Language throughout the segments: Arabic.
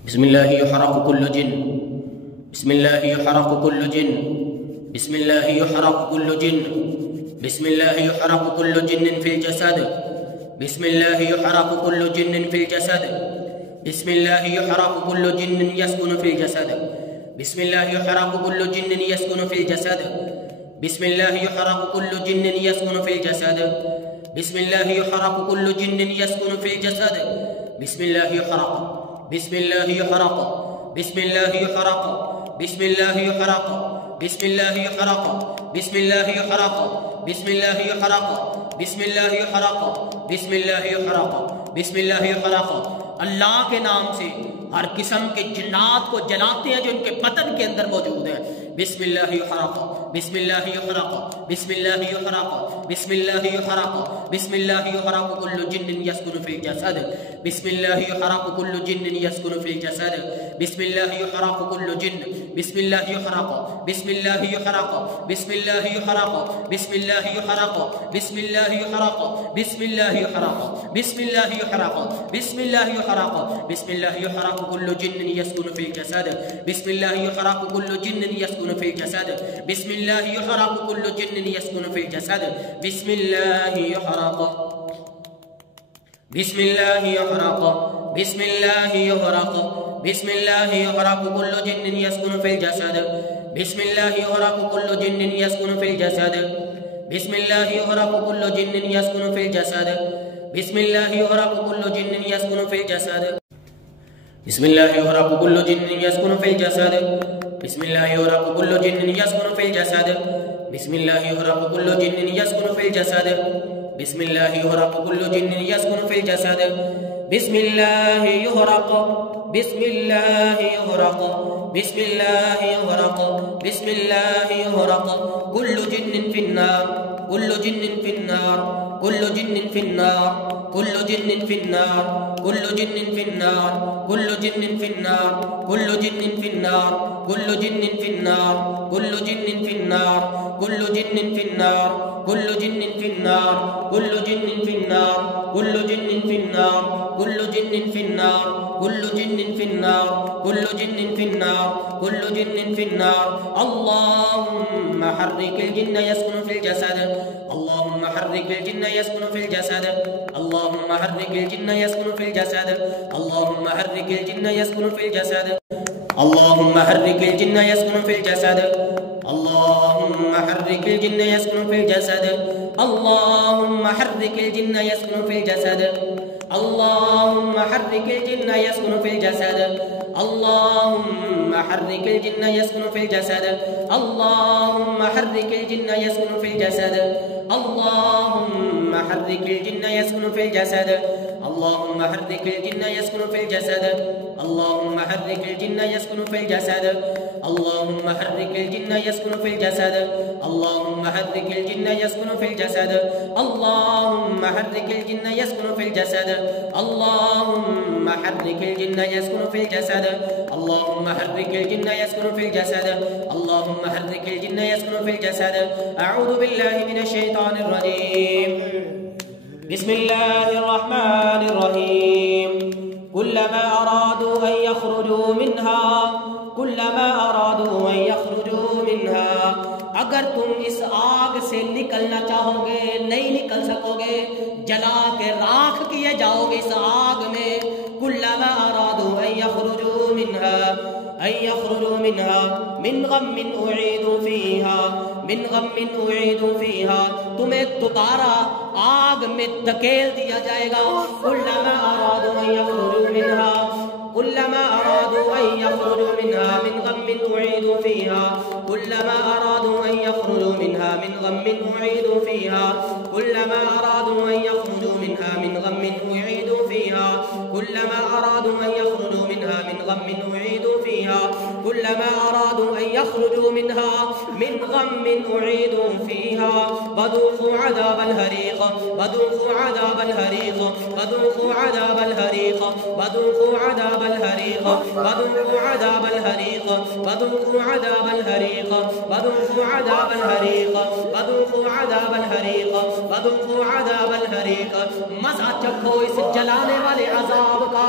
بسم الله يحرق كل جن. بسم الله يحرق كل جن. بسم الله يحرق كل جن. بسم الله يحرق كل جن في الجسد. بسم الله يحرق كل جن في الجسد. بسم الله يحرق كل جن يسكن في الجسد. بسم الله يحرق كل جن يسكن في الجسد. بسم الله يحرق كل جن يسكن في الجسد. بسم الله يحرق كل جن يسكن في الجسد. بسم الله يحرق. بسم الله يحرق. بسم الله يحرق. بسم الله يحرق. بسم الله يحرق. بسم الله يحرق. بسم الله يحرق. بسم الله يحرق. بسم الله يحرق. بسم الله يحرق. अल्लाह के नाम से हर किस्म के जिन्नात को जलाते हैं जो इनके बदन के अंदर मौजूद है। बिस्मिल्लाह युहरक, बिस्मिल्लाह युहरक, बिस्मिल्लाह युहरक, बिस्मिल्लाह युहरक, बिस्मिल्लाह युहरक कुल्लु जिन्न यस्कुनु फिल जसद। बिस्मिल्लाह युहरक कुल्लु जिन्न यस्कुनु फिल जसद। बिस्मिल्लाह युहरक कुल्लु जिन्न। बिस्मिल्लाह युहरक, बिस्मिल्लाह युहरक, बिस्मिल्लाह युहरक, बिस्मिल्लाह युहरक, बिस्मिल्लाह युहरक, बिस्मिल्लाह युहरक, बिस्मिल्लाह युहरक, बिस्मिल्लाह युहरक, बिस्मिल्लाह युहरक कुल्लु जिन्न यस्कुनु फिल जसद। बिस्मिल्लाह युहरक कुल्लु जिन्न यस्कुनु फिल जसद। बिस्मिल्लाह युहरक कुल्लु जिन्न यस्कुनु फिल जसद। बिस्मिल्लाह युहरक, बिस्मिल्लाह युहरक, बिस्मिल्लाह युहरक, बिस्मिल्लाह युहरक कुल्लु जिन्न यस्कुनु फिल जसद। बिस्मिल्लाह युहरक कुल्लु जिन्न यस्कुनु फिल जसद। बिस्मिल्लाह युहरक कुल्लु जिन्न यस्कुनु फिल जसद। बिस्मिल्लाह युहरक कुल्लु जिन्न यस्कुनु फिल जसद। बिस्मिल्लाह युहरक कुल्लु जिन्न यस्कुनु फिल जसद। बिस्मिल्लाह युहरक कुल्लु जिन्न यस्कुनु फिल जसद। बिस्मिल्लाह युहरक कुल्लु जिन्न यस्कुनु फिल जसद। बिस्मिल्लाह युहरक कुल्लु जिन्न यस्कुनु फिल जसद। बिस्मिल्लाह युहरक, बिस्मिल्लाह युहरक, बिस्मिल्लाह युहरक, बिस्मिल्लाह युहरक कुल्लु जिन्न फिन्नार, कुल्लु जिन्न फिन्नार, कुल्लु जिन्न फिन्नार, कुल्लु जिन्न फिन्नार, कुल्लु जिन्न फिन्नार, कुल्लु जिन्न फिन्नार, कुल्लु जिन्न फिन्नार, कुल्लु जिन्न फिन्नार, कुल्लु जिन्न फिन्नार, कुल्लु जिन्न फिन्नार, कुल्लु जिन्न फिन्नार, कुल्लु जिन्न फिन्नार, कुल्लु जिन्न फिन्नार, कुल्लु जिन्न फिन्नार, कुल्लु जिन्न फिन्नार, कुल्लु जिन्न फिन्नार, कुल्लु जिन्न फिन्नार। अल्लाहुम्मा हर्रिकिल जिन्न यस्कुनु फिल जसद। अल्लाहुम्मा हर्रिकिल जिन्न यस्कुनु फिल जसद। अल्लाहुम्मा हर्रिकिल जिन्न यस्कुनु फिल जसद। अल्लाहुम्मा हर्रिकिल जिन्न यस्कुनु फिल जसद। अल्लाहुम्मा हर्रिकिल जिन्न यस्कुनु फिल जसद। अल्लाहुम्मा हर्रिकिल जिन्न यस्कुनु फिल जसद। अल्लाहुम्मा हर्रिकिल जिन्न यस्कुनु फिल जसद। अल्लाहुम्मा हर्रिकिल जिन्न यस्कुनु फिल जसद। अल्लाहुम्मा हर्रिकिल जिन्न यस्कुनु फिल जसद। अल्लाहुम्मा हर्रिकिल जिन्न यस्कुनु फिल जसद। अल्लाहुम्मा हर्रिकिल जिन्न यस्कुनु फिल जसद। अल्लाहुम्मा हर्रिकिल जिन्न यस्कुनु फिल जसद। अल्लाहुम्मा हर्रिकिल जिन्न यस्कुनु फिल जसद। अल्लाहुम्मा हर्रिकिल जिन्न यस्कुनु फिल जसद। अल्लाहुम्मा हर्रिकिल जिन्न यस्कुनु फिल जसद। अल्लाहुम्मा हर्रिकिल जिन्न यस्कुनु फिल जसद। अल्लाहुम्मा हर्रिकिल जिन्न यस्कुनु फिल जसद। अल्लाहुम्मा हर्रिकिल जिन्न यस्कुनु फिल जसद। अल्लाहुम्मा हर्रिकिल जिन्न यस्कुनु फिल जसद। अऊज़ु बिल्लाहि मिनश शैतानिर रजीम। बिस्मिल्लाहिर रहमानिर रहीम। कुल्लमा अरादू अन यखरुजू मिन्हा, कुल्लमा अरादू अन यखरुजू मिन्हा। अगर तुम इस आग से निकलना चाहोगे नहीं निकल सकोगे, जला के राख किए जाओगे इस आग में। कुल्लमा अरादू अन यखरुजू मिन्हा, अन यखरुजू मिन्हा मिन गम्मिन उईदू फीहा, मिन गम्मिन उईदू फीहा। तुम्हें दोबारा आग में धकेल दिया जाएगा। कुल्लमा अरादू अन यखरुजू मिन्हा, कुल्लमा अरादू अन यखरुजू मिन्हा मिन गम्मिन उईदू फीहा। कुल्लमा अरादू अन यखरुजू मिन्हा मिन गम्मिन उईदू फीहा। कुल्लमा अरादू अन यखरुजू मिन्हा मिन गम्मिन उईदू फीहा। कुल्लमा अरादू अन यखरुजू मिन्हा मिन गम्मिन उईदू फीहा। कुल्लमा अरादू अन यखरुजू मिन्हा मिन गम्मिन उईदू फीहा। वदूक़ू अज़ाबल हरीक़, वदूक़ू अज़ाबल हरीक़, वदूक़ू अज़ाबल हरीक़, वदूक़ू अज़ाबल हरीक़, वदूक़ू अज़ाबल हरीक़, वदूक़ू अज़ाबल हरीक़, वदूक़ू अज़ाबल हरीक़, वदूक़ू अज़ाबल हरीक़, वदूक़ू अज़ाबल हरीक़। मज़ा चखो इस जलाने वाले अज़ाब का।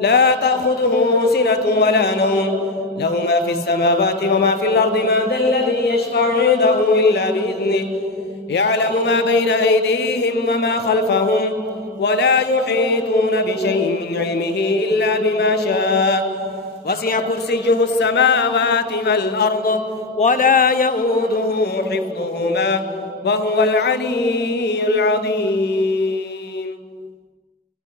لا تأخذه سنة ولا نوم، له ما في السماوات وما في الأرض، من ذا الذي يشفع عنده إلا بإذنه، يعلم ما بين أيديهم وما خلفهم، ولا يحيطون بشيء من علمه إلا بما شاء، وسع كرسيه السماوات والأرض ولا يؤوده حفظهما وهو العلي العظيم.